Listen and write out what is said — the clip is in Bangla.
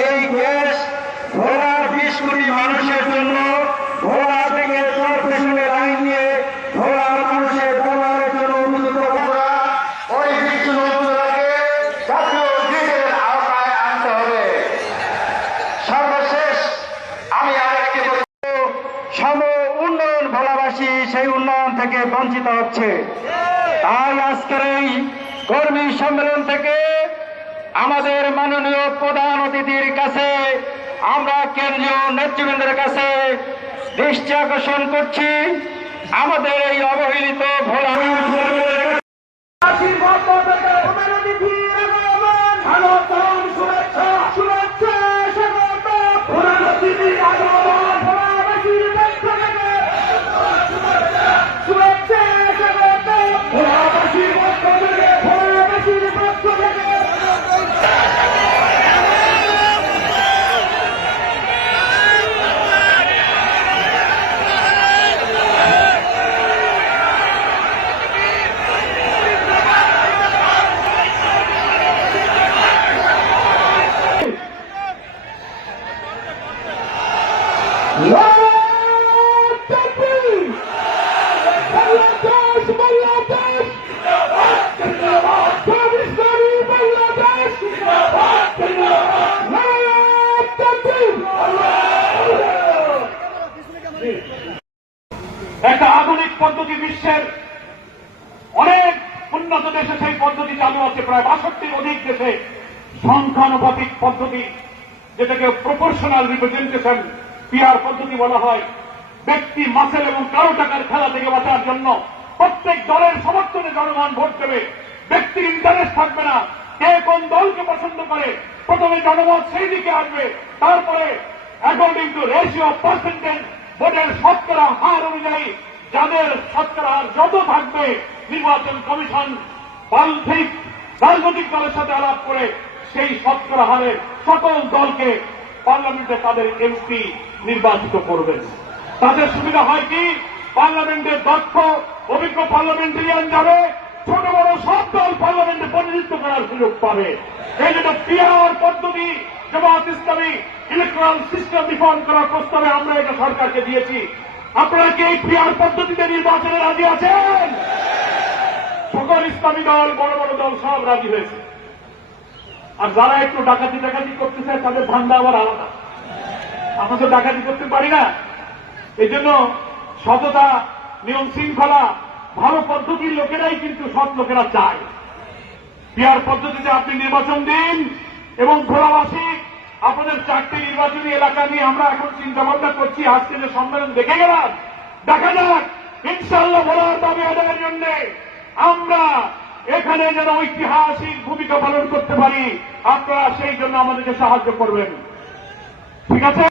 এই দেশ ভোলার বিশ কোটি মানুষের জন্য ভোলা থেকে সর্বশেষ আমি আরেকটি সম উন্নয়ন ভোলাবাসী সেই উন্নয়ন থেকে বঞ্চিত হচ্ছে। তাই আজকের এই কর্মী সম্মেলন থেকে আমাদের মাননীয় প্রধান অতিথির কাছে আমরা কেন্দ্রীয় নেতৃবৃন্দের কাছে দৃষ্টি আকর্ষণ করছি। আমাদের এই অবহেলিত ভোলা একটা আধুনিক পদ্ধতি বিশ্বের অনেক উন্নত দেশে সেই পদ্ধতি চালু আছে, প্রায় বাষট্টির অধিক দেশে সংখ্যানুপাতিক পদ্ধতি যেটাকে প্রপোর্শনাল রিপ্রেজেন্টেশন পিআর পদ্ধতি বলা হয়। ব্যক্তি মাসেল এবং কারও টাকার খেলা থেকে বাঁচার জন্য প্রত্যেক দলের সমর্থনে জনগণ ভোট দেবে। ব্যক্তির ইন্টারেস্ট থাকবে না। কে কোন দলকে পছন্দ করে, প্রথমে জনমত সেই দিকে আসবে। তারপরে অ্যাকর্ডিং টু রেশিও পার্সেন্টেজ ভোটের শতকরা হার অনুযায়ী যাদের শতকরা হার যত থাকবে, নির্বাচন কমিশন পাল্থিক রাজনৈতিক দলের সাথে আলাপ করে সেই শতকরা হারের সকল দলকে পার্লামেন্টে তাদের এমপি নির্বাচিত করবেন। তাদের সুবিধা হয় কি? পার্লামেন্টের দক্ষ, অভিজ্ঞ পার্লামেন্টারিয়ান যাবে, ছোট বড় সব দল পার্লামেন্টে প্রতিনিধিত্ব করার সুযোগ পাবে। এই জন্য পিআর পদ্ধতি, Jamaat Islami electoral system reform করার প্রস্তাবে আমরা এটা সরকারকে দিয়েছি। আপনারা কি এই পিআর পদ্ধতিতে নির্বাচনে রাজি আছেন? সকল ইসলামী দল, বড় বড় দল সব রাজি হয়েছে। আর যারা একটু ডাকাতি ডাকাতি করতে চায় তাদের ধান্দা আবার আলাদা। আমরা তো ডাকাতি করতে পারি না। এই জন্য সততা, নিয়ম শৃঙ্খলা, ভালো পদ্ধতির লোকেরাই কিন্তু সৎ লোকেরা চায়। বিহার পদ্ধতিতে আপনি নির্বাচন দিন এবং ভোলাবাসী আপনাদের চারটি নির্বাচনী এলাকা নিয়ে আমরা এখন চিন্তা ভাবনা করছি। আজকে যে সম্মেলন দেখে গেলাম। দেখা যাক ইনশাল্লাহ ভোলার দাবি আদায়ের জন্য আমরা এখানে যেন ঐতিহাসিক ভূমিকা পালন করতে পারি, আপনারা সেই জন্য আমাদেরকে সাহায্য করবেন। ঠিক আছে?